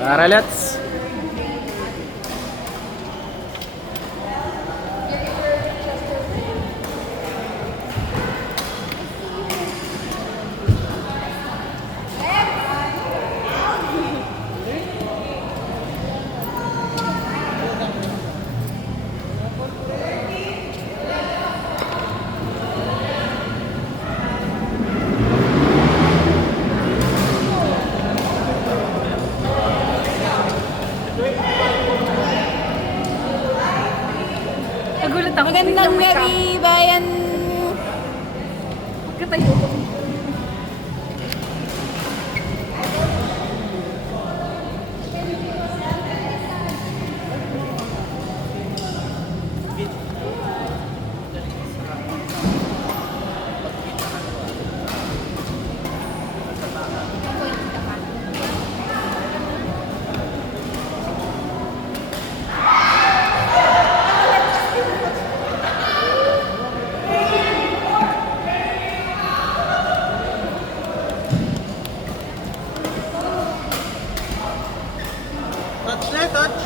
Tara, let's! Nagulat ako. Magandang gabi, bayan. Magkatayo ko. Touch na, touch!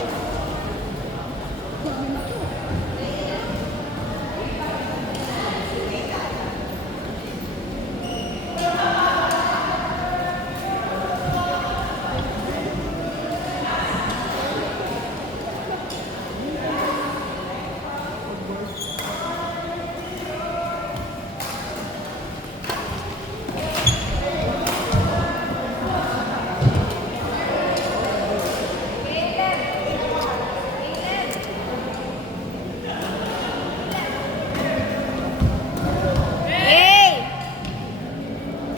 Yay!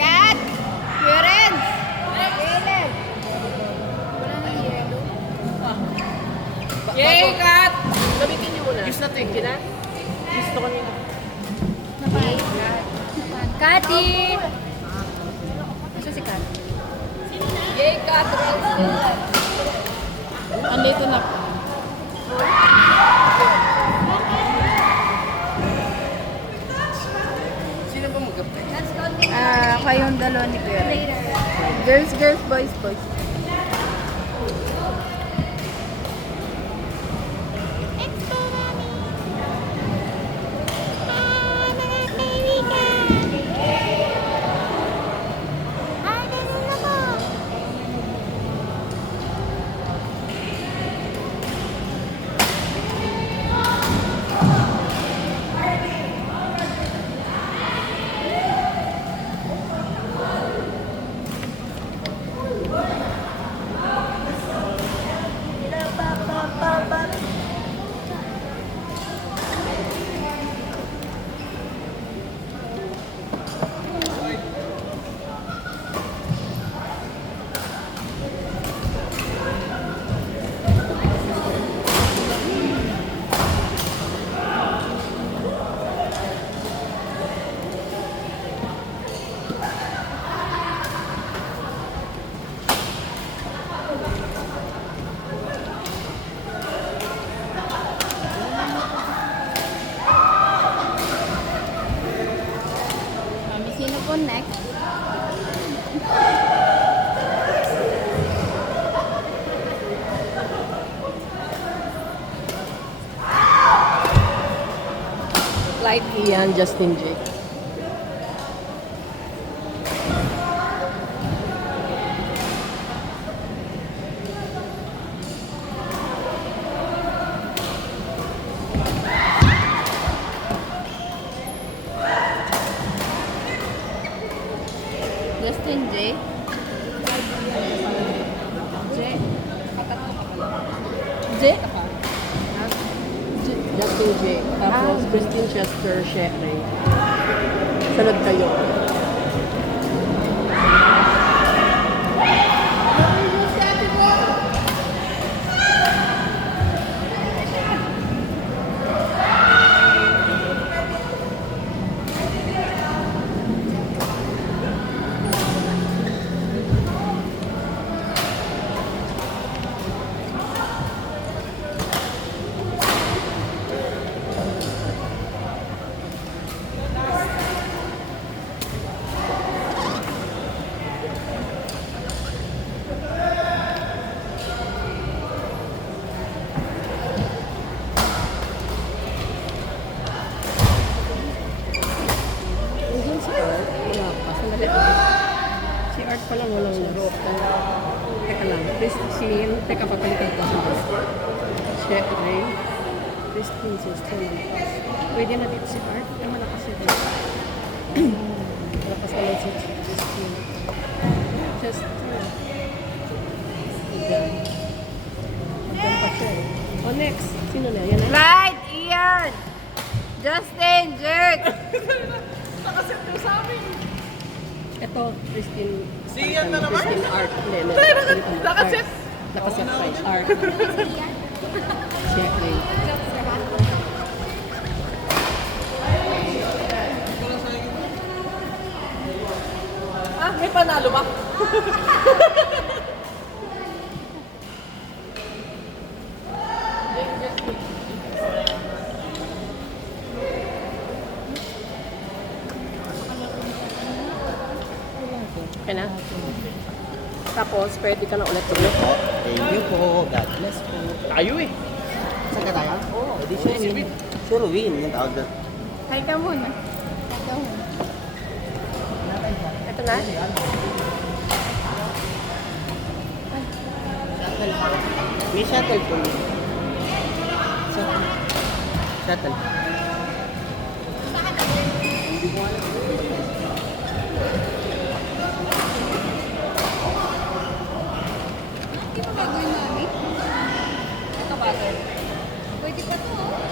Kat! Parents! Caleb! Wala nang yelo. Yay, Kat! Gamitin niyo muna. Use natin. Kina? Use to kanina. Napay. Kati! Ito si Kat. Yay, Kat! Andito na. Sino ba mag-apply? Kayong dalawa ni Parents. Girls, girls, boys, boys. Sino po next? Light Ian, Justin J. Justin J. J? Justin J. Tapos Christine Chester, Shere. Sunod kayo. Walang laro. Teka lang. Christine. Teka, papalitan ko sa syempre. Christine system. Pwede na dito si Art. Ay, malakas ito. Malakas na lang si Christine. Chester. Ayan. Ayan pa siya eh. Oh, next. Sino na? Yan na. Clyde, Ian, Justin, Jerk. Nakaset mo sa amin. Ito, Christine. Si Ian na naman? Christine Art. Hindi. Nakaset? Nakaset kay Art. Syempre. Ah, may panalo ba? Okay na? Tapos, pwede ka na ulit ulit. Thank you po. God bless po. Tayo eh. Saan ka tayo? Oo, Edi si Win. Sure win. Yung tawag doon. Hi ka muna. Hi ka muna. Ito na? May shuttle po. Shuttle. Hindi pa gagawin, mami? Ito ba, pwede pa to, oh.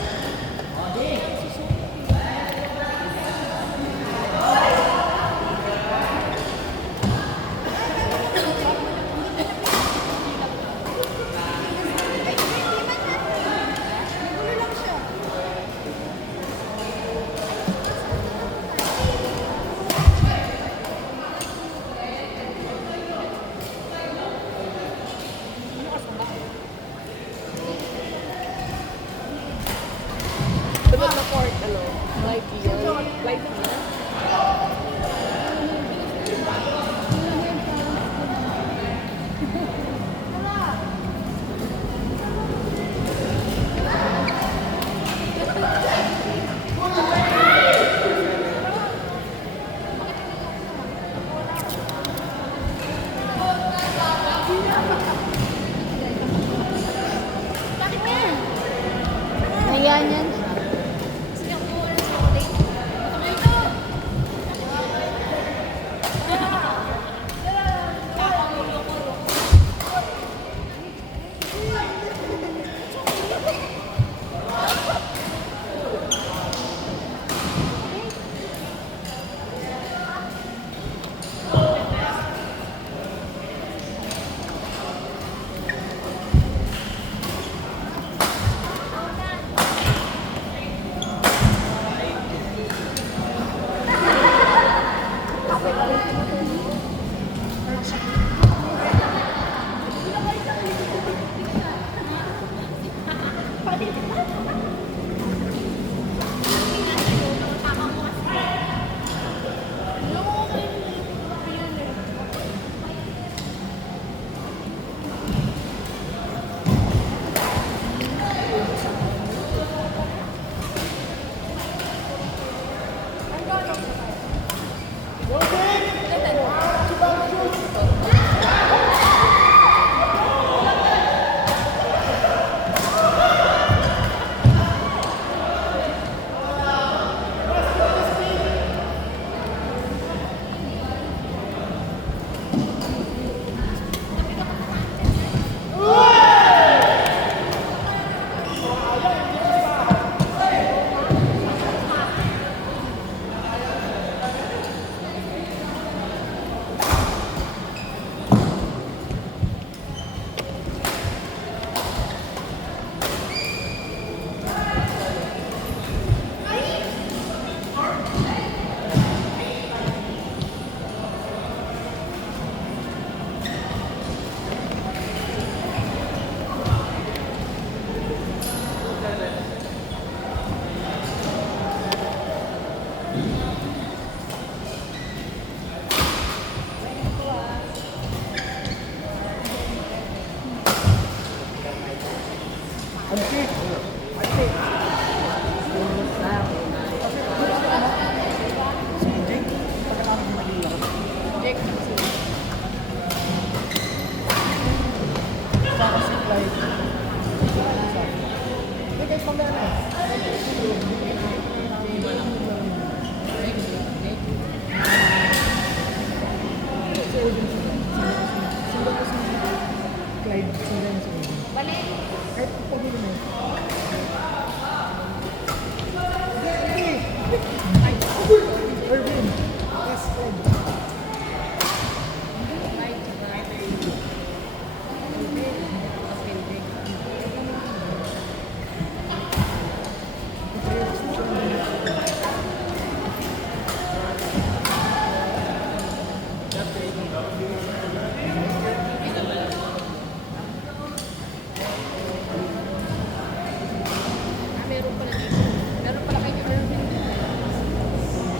Meron pala dito. Meron pala kayo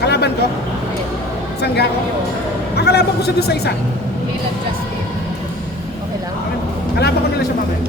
Kalaban ko? Sangga ko? Kalaban ko siya doon sa isa. Kailan Justin? Okay lang? Kalaban ko nila siya mamaya.